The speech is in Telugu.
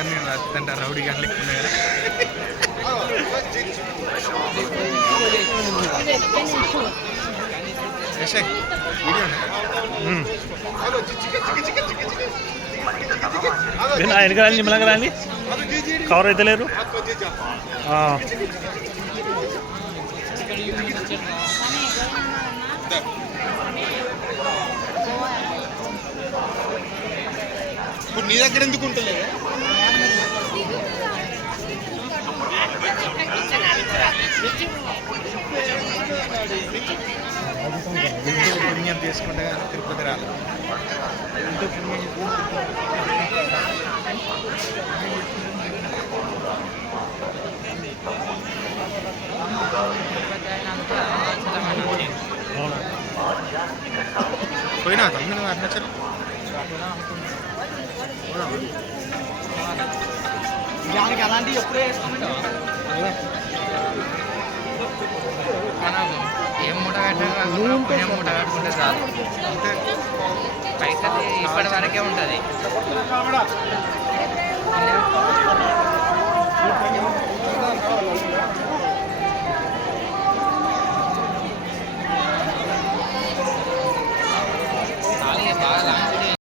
కానీ నేను వస్తుంట రౌడీ కానీ లేకుండా వెనక రండి నిమ్మలంగా రండి కవర్ అయితే లేరు ఇప్పుడు నీ దగ్గర ఎందుకు ఉంటలేదు పుణ్యం చేసుకుంటే తిరుపతి రాలి ఎంతో పుణ్యం పోయినా తమ్ముడు అరుణాచలం దానికి అలాంటివి ఎప్పుడే మనం ఏం మూట కట్టాలి పుణ్యం మూట కట్టుకుంటే చాలు పైసలు ఇప్పటి వరకే ఉంటుంది